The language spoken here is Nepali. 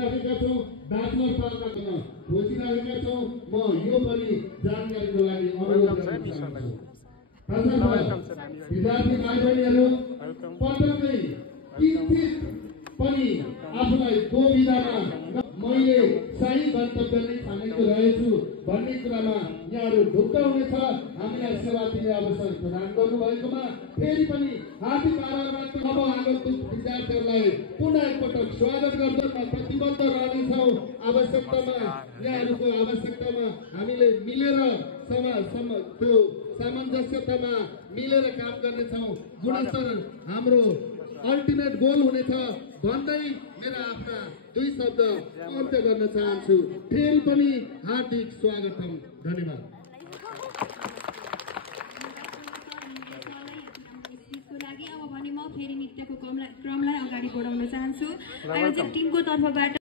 खोजिराखेका छौँ, ब्याचलर पाल्न खोजिराखेका छौँ। म यो पनि जानकारीको लागि अनुरोध गर्न चाहन्छु। विद्यार्थी भाइ बहिनीहरू पटक्कै किञ्चित पनि आफूलाई दुविधामा मैले सही गन्तव्य नै छानेको रहेछु भन्ने कुरामा यहाँहरू ढुक्क हुनेछ। हामीलाई सेवा दिने अवसर प्रदान गर्नुभएकोमा फेरि पनि हार्दिक आभारबाट अब आगन्तुक विद्यार्थीहरूलाई पुनः एकपटक स्वागत गर्दै प्रतिबद्ध रहनेछौँ। आवश्यकतामा यहाँहरूको आवश्यकतामा हामीले मिलेर त्यो सामञ्जस्यतामा मिलेर काम गर्नेछौँ। गुणस्तर हाम्रो अल्टिमेट गोल हुनेछ भन्दै मेरा आफ्ना दुई शब्द अन्त्य गर्न चाहन्छु। फेरि पनि हार्दिक स्वागतम, धन्यवाद। अब भने म फेरि नृत्यको क्रमलाई अगाडि बढाउन चाहन्छु। आयोजक टिमको तर्फबाट